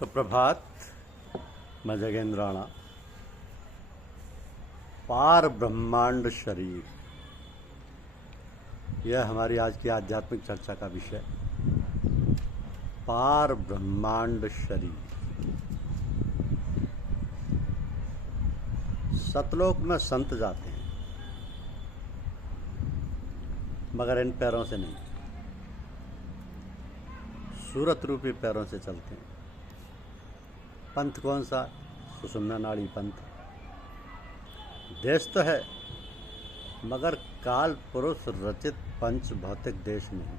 सुप्रभात। मैं जगेंद्र राणा। पार ब्रह्मांड शरीर, यह हमारी आज की आध्यात्मिक चर्चा का विषय। पार ब्रह्मांड शरीर। सतलोक में संत जाते हैं, मगर इन पैरों से नहीं, सूरत रूपी पैरों से चलते हैं। पंथ कौन सा? सुषुम्ना नाड़ी पंथ। देश तो है, मगर काल पुरुष रचित पंच भौतिक देश नहीं,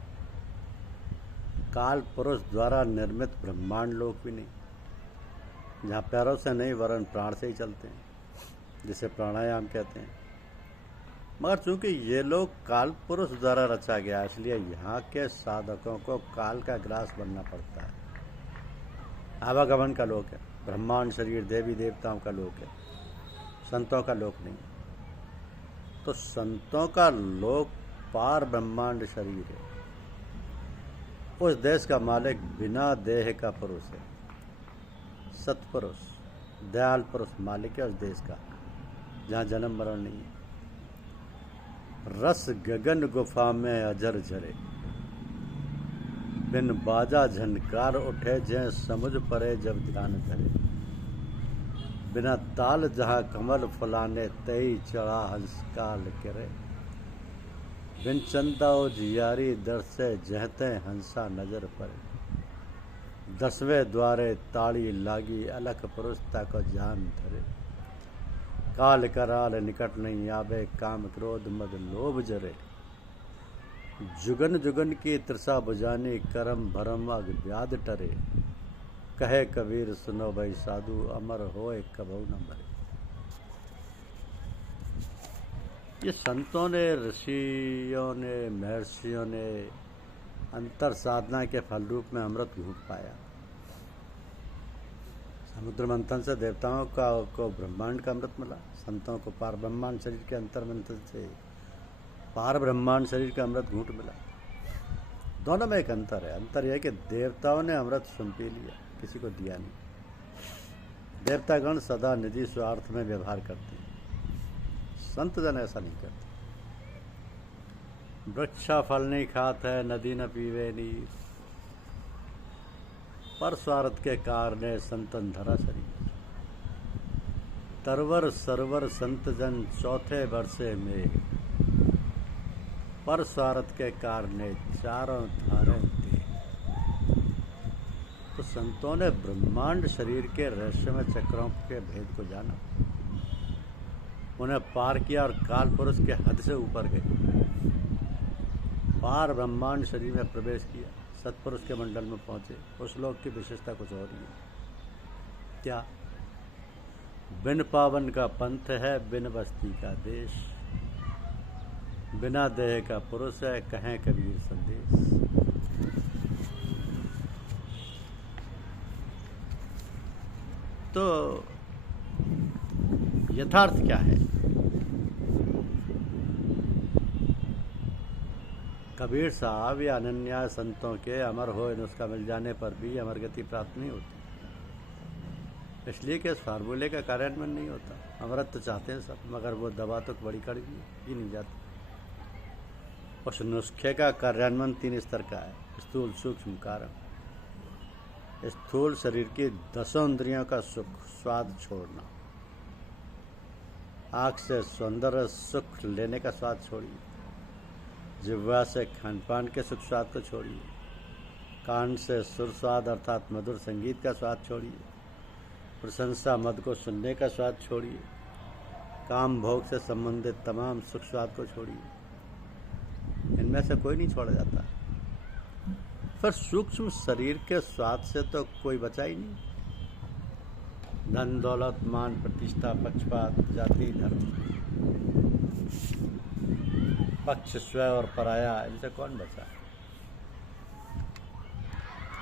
काल पुरुष द्वारा निर्मित ब्रह्मांड लोक भी नहीं, जहाँ पैरों से नहीं वरन प्राण से ही चलते हैं, जिसे प्राणायाम कहते हैं। मगर चूंकि ये लोग काल पुरुष द्वारा रचा गया, इसलिए यहाँ के साधकों को काल का ग्रास बनना पड़ता है। आवागमन का लोक है, ब्रह्मांड शरीर देवी देवताओं का लोक है, संतों का लोक नहीं। तो संतों का लोक पार ब्रह्मांड शरीर है। उस देश का मालिक बिना देह का पुरुष है, सतपुरुष, दयाल पुरुष मालिक है उस देश का, जहाँ जन्म मरण नहीं है। रस गगन गुफा में अजर झरे, बिन बाजा झनकार उठे जय समुझ परे जब ध्यान धरे। बिना ताल जहाँ कमल फुलाने तई चढ़ा हंस काल करे। बिन चंदा जियारी दर से जहते हंसा नजर परे। 10वें द्वारे ताड़ी लागी अलख पुरुषता को जान धरे। काल कराल निकट नहीं आवे काम क्रोध मद लोभ जरे। जुगन जुगन की तृषा बुझानी करम भरम अग व्याध टरे। कहे कबीर सुनो भाई साधु अमर होए कबहु न मरे। ये संतों ने, ऋषियों ने, महर्षियों ने अंतर साधना के फल रूप में अमृत घूट पाया। समुद्र मंथन से देवताओं को ब्रह्मांड का अमृत मिला, संतों को पार ब्रह्मांड शरीर के अंतर मंथन से पार ब्रह्मांड शरीर का अमृत घूंट मिला। दोनों में एक अंतर है। अंतर यह है कि देवताओं ने अमृत सुन पी लिया, किसी को दिया नहीं। देवतागण सदा निजी स्वार्थ में व्यवहार करते हैं, संत जन ऐसा नहीं करते। वृक्षा फल नहीं खात है, नदी न पीवे नीर, पर स्वार्थ के कारणे संतन धरा शरीर। तरवर सरवर संत जन चौथे वर्षे में, पर स्वार्थ के कारणे चारों धारें दे। तो संतों ने ब्रह्मांड शरीर के रहस्यमय चक्रों के भेद को जाना, उन्हें पार किया और काल पुरुष के हद से ऊपर गए। पार ब्रह्मांड शरीर में प्रवेश किया, सतपुरुष के मंडल में पहुंचे। उस लोक की विशेषता कुछ और ही है। क्या? बिन पावन का पंथ है, बिन बस्ती का देश, बिना देह का पुरुष है, कहें कबीर संदेश। तो यथार्थ क्या है? कबीर साहब या अनन्या संतों के अमर हो नुस्खा मिल जाने पर भी अमर गति प्राप्त नहीं होती, इसलिए कि इस फार्मूले का कार्यान्वयन नहीं होता। अमृत तो चाहते हैं सब, मगर वो दवा तो बड़ी कड़वी ही नहीं जाती। उस नुस्खे का कार्यान्वयन 3 स्तर का है: स्थूल, सूक्ष्म, कारण। स्थूल शरीर की 10 इंद्रियों का सुख स्वाद छोड़ना, आँख से सौंदर्य सुख लेने का स्वाद छोड़िए, जिह्वा से खान पान के सुख स्वाद को छोड़िए, कान से सुर स्वाद अर्थात मधुर संगीत का स्वाद छोड़िए, प्रशंसा मद को सुनने का स्वाद छोड़िए, काम भोग से संबंधित तमाम सुख स्वाद को छोड़िए। इनमें से कोई नहीं छोड़ा जाता। पर सूक्ष्म शरीर के स्वाद से तो कोई बचा ही नहीं। धन दौलत मान प्रतिष्ठा पक्षपात जाति धर्म पक्ष स्व और पराया, इनसे कौन बचा?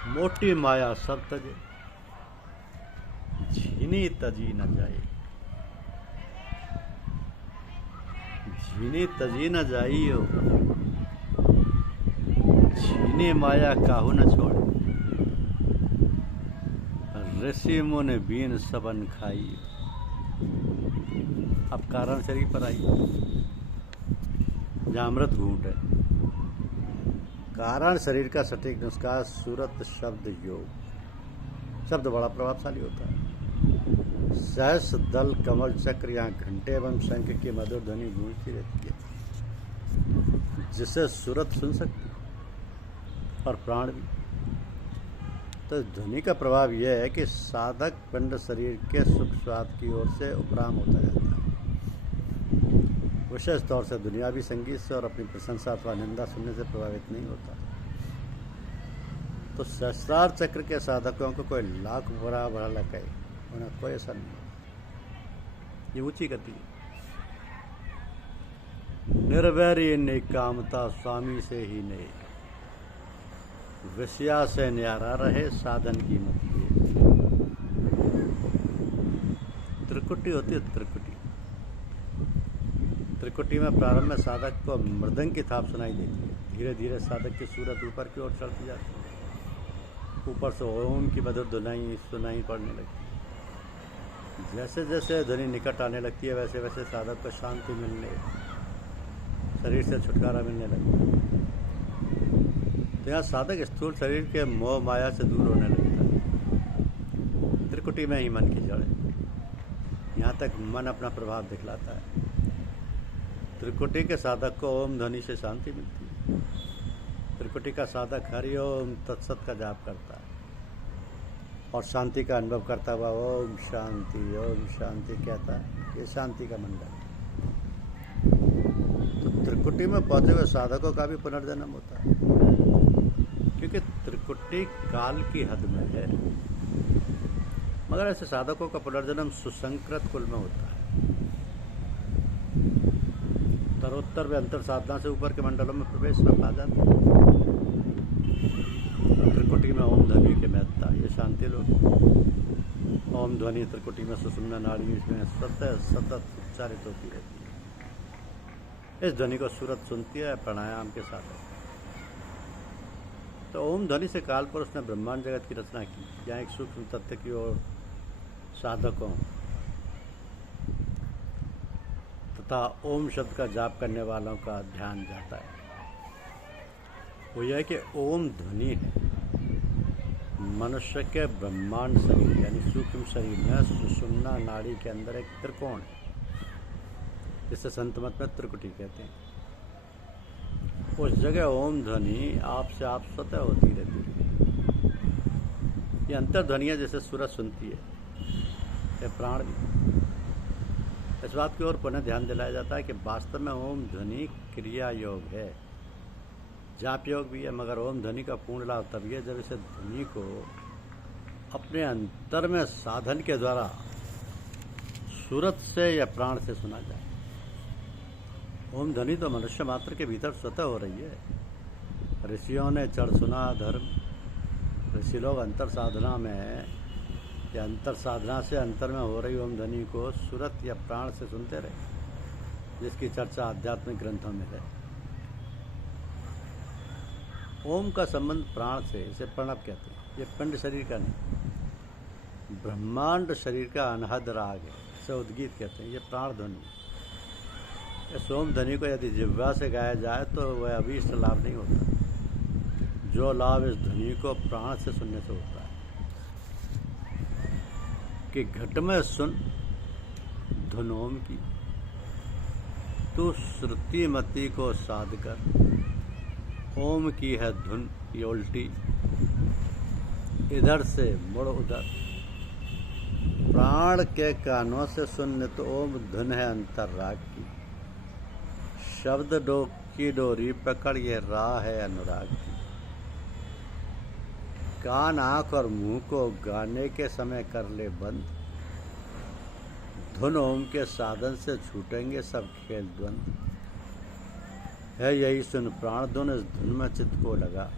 मोटी माया सब तजे, झीनी तजी न जाए। झीनी तजी न जाइयो, झीनी माया काहू न छोड़े। ऋषि मुनि बीन सबन खाई। अब कारण शरीर पर आई, जहाँ अमृत घूंट है। कारण शरीर का सटीक नुस्खा सूरत शब्द योग। शब्द बड़ा प्रभावशाली होता है। सहस दल कमल चक्र यहाँ घंटे एवं शंख की मधुर ध्वनि गूंजती रहती है, जिसे सूरत सुन सकती है और प्राण भी। तो ध्वनि का प्रभाव यह है कि साधक पिंड शरीर के सुख स्वाद की ओर से उपराम होता जाता है। विशेष तौर से दुनियावी संगीत से और अपनी प्रशंसा अथवा निंदा सुनने से प्रभावित नहीं होता। तो सहस्रार चक्र के साधकों को कोई लाख बुरा भला लगे, उन्हें कोई असर नहीं होता। ये ऊंची गति है। निर्वैरी निकामता स्वामी से ही नहीं, विषया से न्यारा रहे साधन की मत ये। त्रिकुटी होती है त्रिकुटी। त्रिकुटी में प्रारंभ में साधक को मृदंग की थाप सुनाई देती है। धीरे धीरे साधक की सूरत ऊपर की ओर चढ़ती जाती है। ऊपर से ओम की मधुर धुनाई सुनाई पड़ने लगती है। जैसे जैसे ध्वनि निकट आने लगती है वैसे वैसे साधक को शांति मिलने, शरीर से छुटकारा मिलने लगता है। तो यहाँ साधक स्थूल शरीर के मोह माया से दूर होने लगता है। त्रिकुटी में ही मन की जड़ है। यहाँ तक मन अपना प्रभाव दिखलाता है। त्रिकुटी के साधक को ओम ध्वनि से शांति मिलती है। त्रिकुटी का साधक हरि ओम तत्सत का जाप करता है और शांति का अनुभव करता हुआ ओम शांति कहता है। ये शांति का मंडल है। तो त्रिकुटी में पहुंचे हुए साधकों का भी पुनर्जन्म होता है, क्योंकि त्रिकुटी काल की हद में है। मगर ऐसे साधकों का पुनर्जन्म सुसंकृत कुल में होता है। उत्तर में अंतर साधना से ऊपर के मंडलों में प्रवेश में पा जाता है। त्रिकुटी में ओम ध्वनि की महत्ता, ये शांति लोग। ओम ध्वनि त्रिकुटी में सुषुम्ना नाड़ी इसमें सतत उच्चारित होती रहती है। इस ध्वनि को सूरत सुनती है प्राणायाम के साथ। तो ओम ध्वनि से काल पुरुष ने ब्रह्मांड जगत की रचना की। यहाँ एक सूक्ष्म तथ्य की ओर साधकों तथा ओम शब्द का जाप करने वालों का ध्यान जाता है। वो यह है कि ओम ध्वनि है मनुष्य के ब्रह्मांड शरीर यानी सूक्ष्म शरीर में सुषुम्ना नाड़ी के अंदर एक त्रिकोण है, जिसे संत मत में त्रिकुटी कहते हैं। उस जगह ओम ध्वनि आपसे आप स्वतः होती रहती है। ये अंतर ध्वनियाँ जैसे सूरज सुनती है, ये प्राण भी। इस बात की ओर पुनः ध्यान दिलाया जाता है कि वास्तव में ओम ध्वनि क्रिया योग है, जाप योग भी है। मगर ओम ध्वनि का पूर्ण लाभ तभी है जब इसे ध्वनि को अपने अंतर में साधन के द्वारा सूरत से या प्राण से सुना जाए। ओम ध्वनि तो मनुष्य मात्र के भीतर स्वतः हो रही है। ऋषियों ने चढ़ सुना धर्म। ऋषि लोग अंतर साधना में या अंतर साधना से अंतर में हो रही ओम ध्वनि को सूरत या प्राण से सुनते रहे, जिसकी चर्चा आध्यात्मिक ग्रंथों में है। ओम का संबंध प्राण से, इसे प्रणव कहते हैं। ये पिंड शरीर का नहीं, ब्रह्मांड शरीर का अनहद राग है, इसे उद्गीत कहते हैं। ये प्राण ध्वनि। इस ओम ध्वनि को यदि जिह्वा से गाया जाए तो वह अभीष्ट लाभ नहीं होता, जो लाभ इस ध्वनि को प्राण से सुनने से होता है। कि घट में सुन धुन ओम की, तू श्रुति मति को साध कर। ओम की है धुन ये उल्टी, इधर से मुड़ उधर। प्राण के कानों से सुन तो ओम धुन है अंतर राग की। शब्द की डोरी पकड़ ये राह है अनुराग की। कान आँख और मुंह को गाने के समय कर ले बंद। धुन ओम के साधन से छूटेंगे सब खेल द्वंद। है यही सुन प्राण धुन, इस धुन में चित्त को लगा।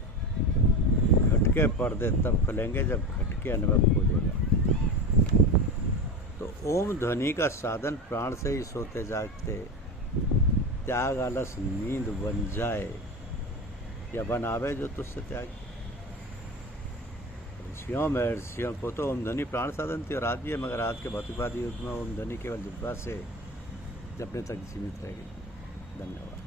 घट के पर्दे तब खुलेंगे जब घट के अनुभव खोजेगा। तो ओम ध्वनि का साधन प्राण से ही सोते जागते त्याग आलस नींद बन जाए या बनावे जो तुझसे त्याग। महर्षियों महर्षियों को तो ओम ध्वनि प्राण साधन थी और आज भी है, मगर आज के भौतिकवादी युग में ओम ध्वनि केवल जिह्वा से अपने तक सीमित रह गई। धन्यवाद।